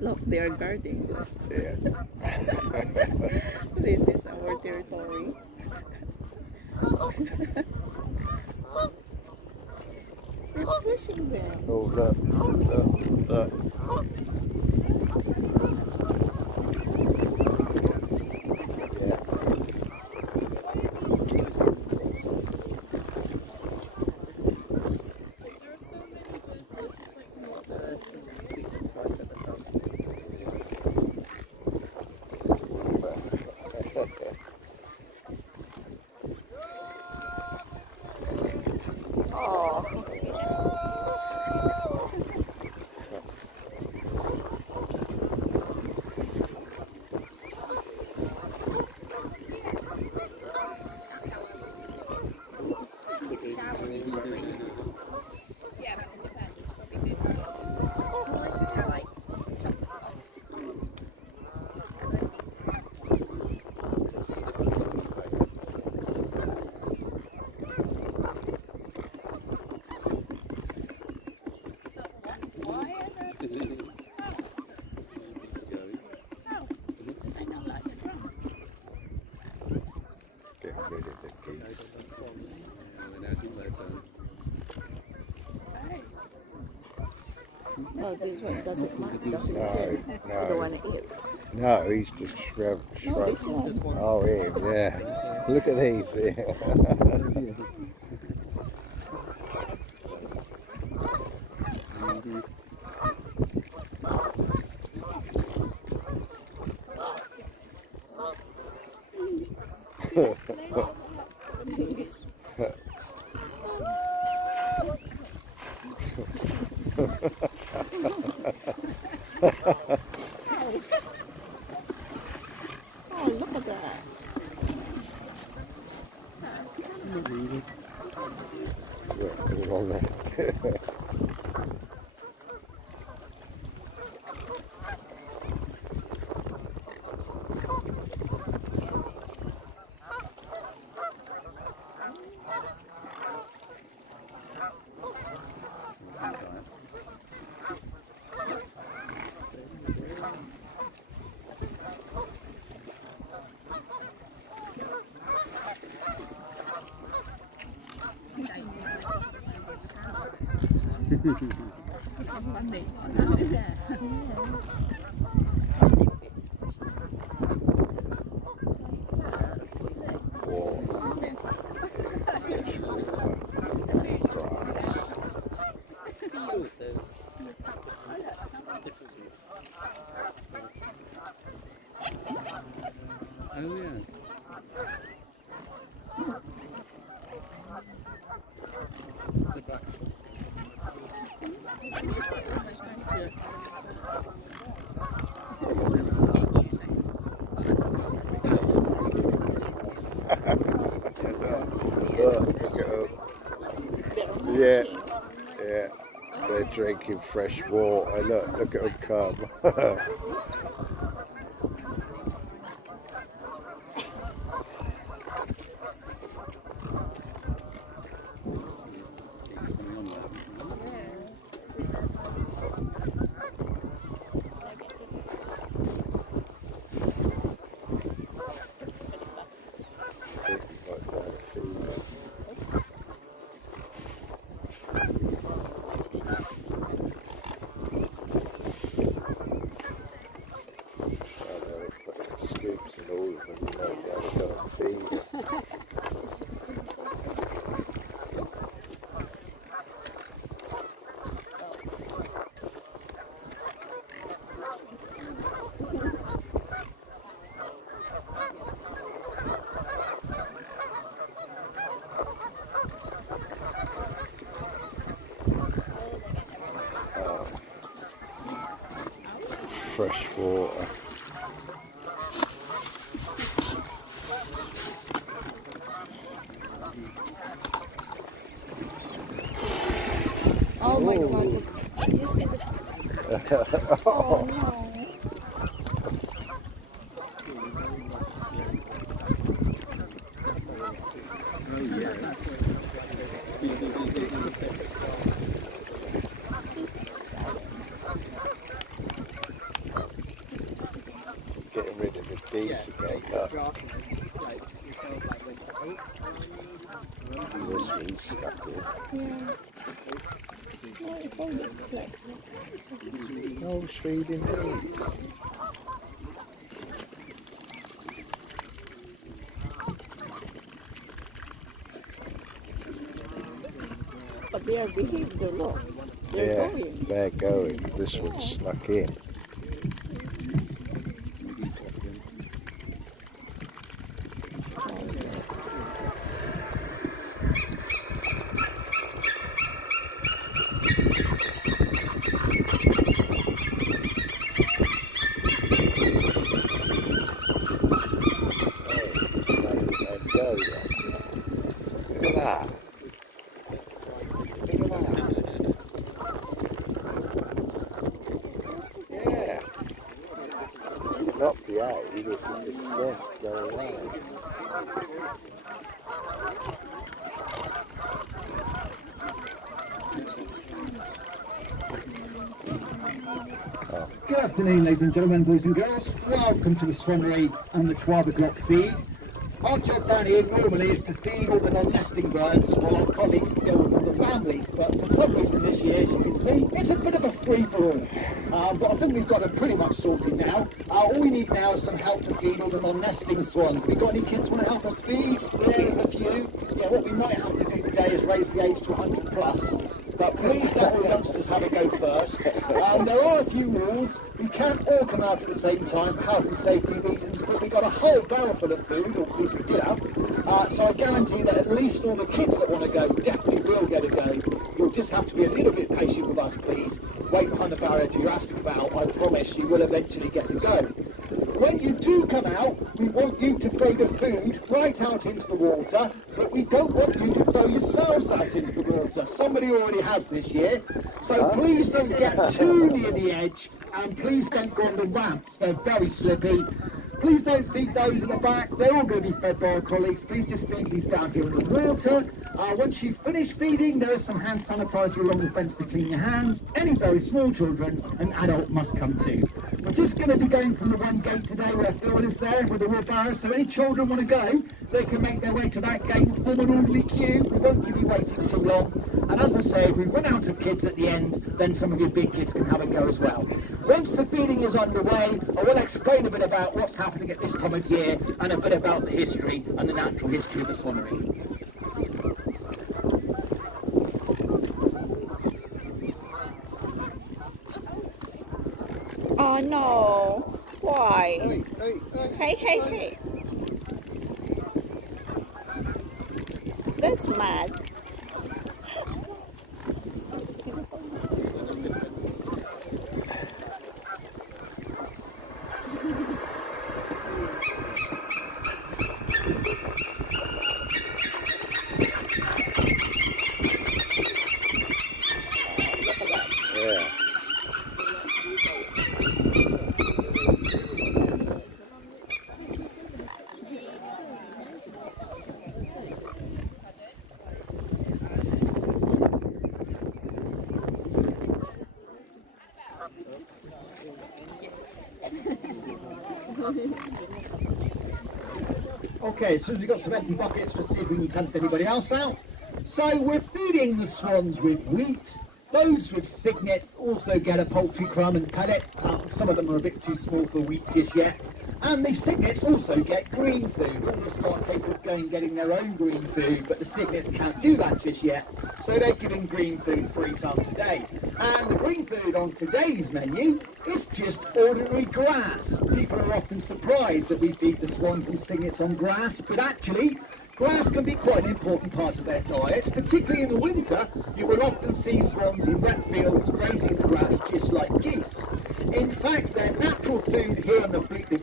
Look, they are guarding. Yeah. This is our territory. They're pushing them. Oh, look, look, look. Oh, this one doesn't care. No. I don't want to eat. No, he's just shrub. No, this one. Oh, him, yeah. Look at these. Yeah. Oh, look at that. Yeah, put it on there. Oh yeah. The back. Yeah, yeah. They're drinking fresh water. Look at them come. fresh water. Oh my God, look. You see that? Oh no. Getting rid of the geese again. Look. This one's stuck in. Yeah. No, it won't look like No, it's feeding these. But they are behaved a lot. Yeah, They're going. they're going. This one's snuck in. Look at that. Look at that. Yeah. Not behave, he was in distress, go away. Good afternoon, ladies and gentlemen, boys and girls. Welcome to the Swannery and the 12 o'clock feed. Our job down here normally is to feed all the non-nesting birds while our colleagues deal with all the families, but for some reason this year, as you can see, it's a bit of a free-for-all. But I think we've got it pretty much sorted now. All we need now is some help to feed all the non-nesting swans. We got any kids want to help us feed? There's a few. Yeah, what we might have to do today is raise the age to 100 plus. But please let all the youngsters have a go first. There are a few rules. We can't all come out at the same time for health and safety reasons, but we've got a whole barrel full of food, or at least we did have. So I guarantee that at least all the kids that want to go definitely will get a go. You'll just have to be a little bit patient with us, please. Wait behind the barrier till you're asked about. I promise you will eventually get a go. When you do come out, we want you to throw the food right out into the water, but we don't want you to throw yourselves out into the water. Somebody already has this year. So please don't get too near the edge, and please don't go on the ramps. They're very slippy. Please don't feed those in the back. They're all going to be fed by our colleagues. Please just feed these down here in the water. Once you finish feeding, there is some hand sanitizer along the fence to clean your hands. Any very small children, an adult must come too. We're just going to be going from the one gate today where Phil is there with the wheelbarrow. So any children want to go, they can make their way to that gate, form an orderly queue. We won't keep you waiting too long. And as I say, if we run out of kids at the end, then some of your big kids can have a go as well. Once the feeding is underway, I will explain a bit about what's happening at this time of year and a bit about the history and the natural history of the Swannery. Oh no. Why? Hey. That's mad. Yeah. Okay, as soon as we've got some empty buckets, we'll see if we can tempt anybody else out. So we're feeding the swans with wheat. Those with cygnets also get a poultry crumb and pellet. Some of them are a bit too small for wheat just yet. And the cygnets also get green food. All the start people going getting their own green food, but the cygnets can't do that just yet. So they're giving green food 3 times a day. And the green food on today's menu is just ordinary grass. People are often surprised that we feed the swans and cygnets on grass, but actually, grass can be quite an important part of their diet. Particularly in the winter, you will often see swans in wet fields grazing the grass just like geese. In fact, their natural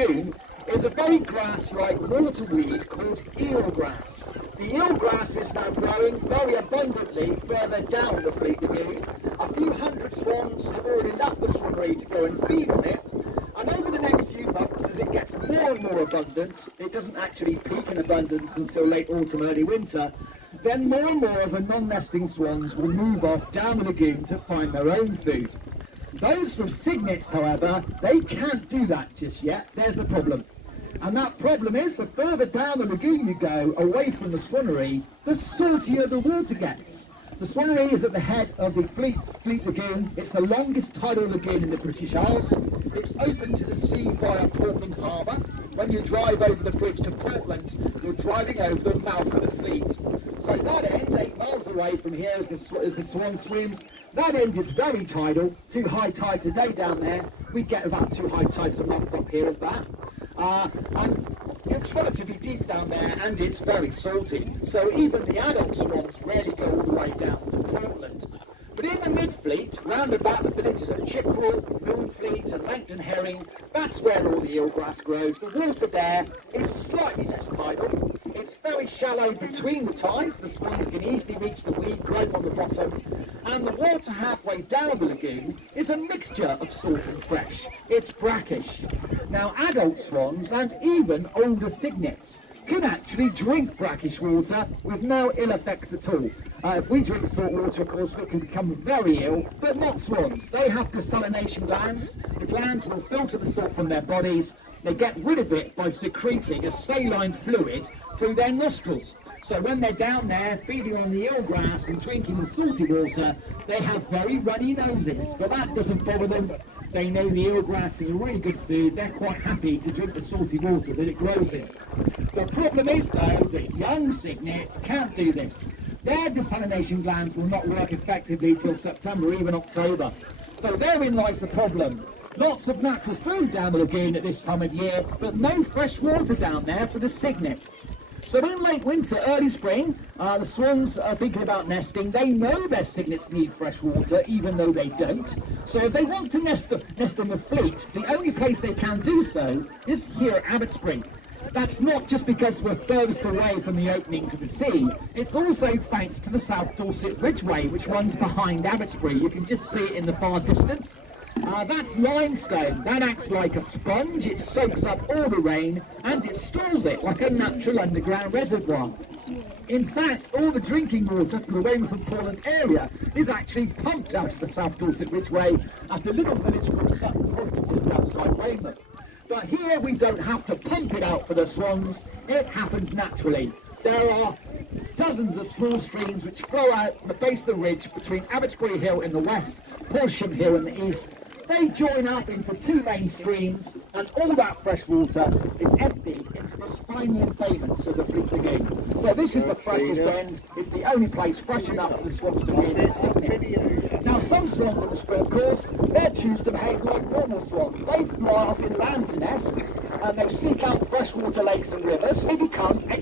lagoon is a very grass-like water weed called eelgrass. The eelgrass is now growing very abundantly further down the Fleet Lagoon. A few hundred swans have already left the swannery to go and feed on it. And over the next few months, as it gets more and more abundant, it doesn't actually peak in abundance until late autumn, early winter, then more and more of the non-nesting swans will move off down the lagoon to find their own food. Those from cygnets, however, they can't do that just yet. There's a problem. And that problem is, the further down the lagoon you go, away from the swannery, the saltier the water gets. The swannery is at the head of the Fleet Lagoon. It's the longest tidal lagoon in the British Isles. It's open to the sea via Portland Harbour. When you drive over the bridge to Portland, you're driving over the mouth of the Fleet. So that end, 8 miles away from here as the Swan swims, that end is very tidal. 2 high tides a day down there. We get about 2 high tides a month up here of that. And it's relatively deep down there, and it's very salty. So even the adult swans rarely go all the way down to Portland. But in the mid-fleet, round about the villages of Chickerell, Moonfleet and Langton Herring, that's where all the eelgrass grows. The water there is slightly less tidal. It's very shallow between the tides. The swans can easily reach the weed growth on the bottom. And the water halfway down the lagoon is a mixture of salt and fresh. It's brackish. Now, adult swans and even older cygnets can actually drink brackish water with no ill effects at all. If we drink salt water, of course, we can become very ill, but not swans. They have desalination glands. The glands will filter the salt from their bodies. They get rid of it by secreting a saline fluid through their nostrils. So when they're down there feeding on the eelgrass and drinking the salty water, they have very runny noses, but that doesn't bother them. They know the eelgrass is a really good food. They're quite happy to drink the salty water that it grows in. The problem is, though, that young cygnets can't do this. Their desalination glands will not work effectively till September, even October. So therein lies the problem. Lots of natural food down the lagoon at this time of year, but no fresh water down there for the cygnets. So in late winter, early spring, the swans are thinking about nesting. They know their cygnets need fresh water, even though they don't. So if they want to nest on the Fleet, the only place they can do so is here at Abbotsbury. That's not just because we're furthest away from the opening to the sea. It's also thanks to the South Dorset Ridgeway, which runs behind Abbotsbury. You can just see it in the far distance. That's limestone. That acts like a sponge. It soaks up all the rain and it stores it like a natural underground reservoir. In fact, all the drinking water from the Weymouth and Portland area is actually pumped out of the South Dorset Ridgeway at a little village called Sutton Woods just outside Weymouth. But here we don't have to pump it out for the swans. It happens naturally. There are dozens of small streams which flow out from the base of the ridge between Abbotsbury Hill in the west, Horsham Hill in the east. They join up into 2 main streams, and all that fresh water is emptied into the spiny embayments of the Fleet Lagoon. So this is the freshest end. It's the only place fresh enough for the swans to breed their cygnets. Now some swans in the spring, of course, they choose to behave like normal swans. They fly off inland to nest, and they seek out freshwater lakes and rivers. They become